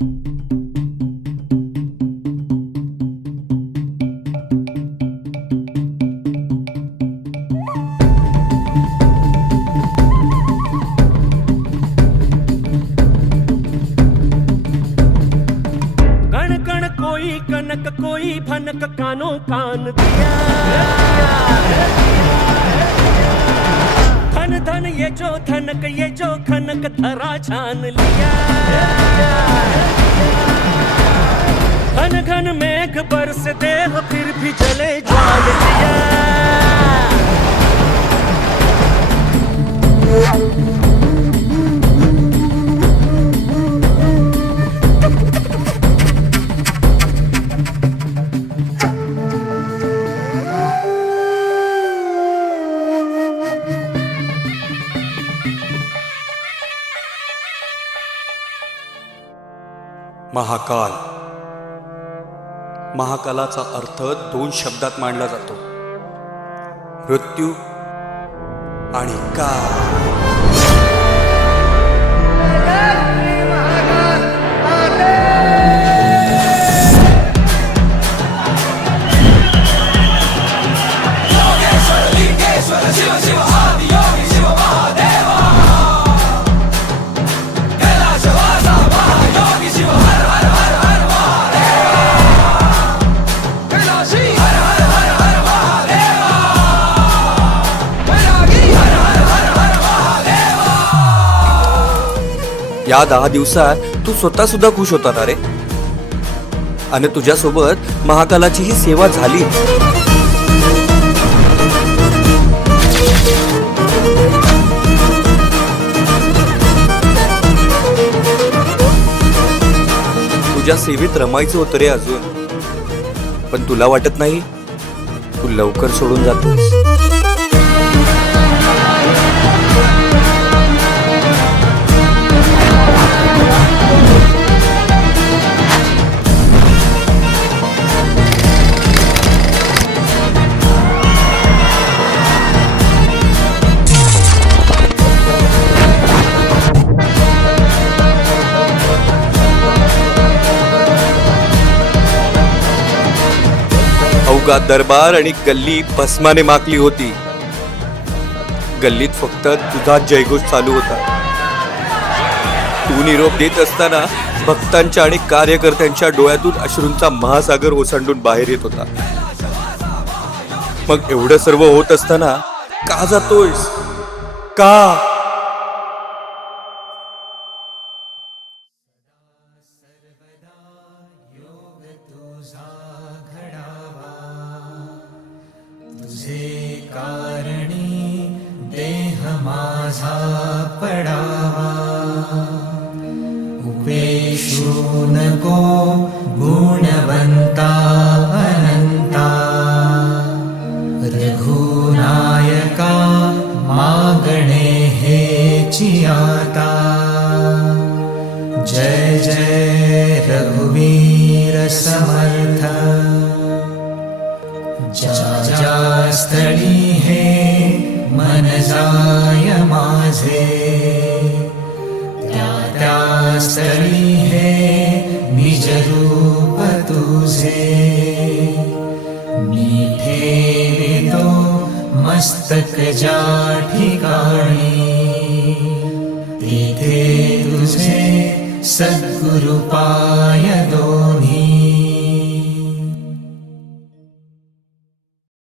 कण कण कोई कनक कोई भनक कानों कान दिया। धन धन ये जो धनक ये जो खनक धरा छान लिया। घन घन मेघ बरस देह फिर भी जले ज्वाल लिया। महाकाल, महाकालाचा अर्थ दोन शब्दात मांडला जातो, मृत्यू आणि काल। या 10 दिवसात तू स्वतः सुद्धा खुश होता ना रे, आणि तुझ्यासोबत महाकालाची ही सेवा झाली। तुझ्या सेवेत रमायचं होतं रे अजून, पण तुला वाटत नाही तू लवकर सोडून जातोस। अवघा दरबार आणि गल्ली भस्माने माकली होती। गल्लीत फक्त तुझा जयघोष चालू होता। तू निरोप देत असताना भक्तांच्या आणि कार्यकर्त्यांच्या डोळ्यातून अश्रूंचा महासागर ओसंडून बाहेर येत होता। मग एवढं सर्व होत असताना का जातोयस, का? तुझे कारणी देह माझा पडावा, उपेशू नको गुणवंता अनंता। रघुनायका मागणे हेची आता, जय जय रघुवीर समर्थ। ज्या स्थळी हे मन जाय माझे, त्या स्थळी हे निज रूप तुझे। मी ठेवितो मस्तक ज्या ठिकाणी, तेथे तुझे सद्गुरु पाय दो।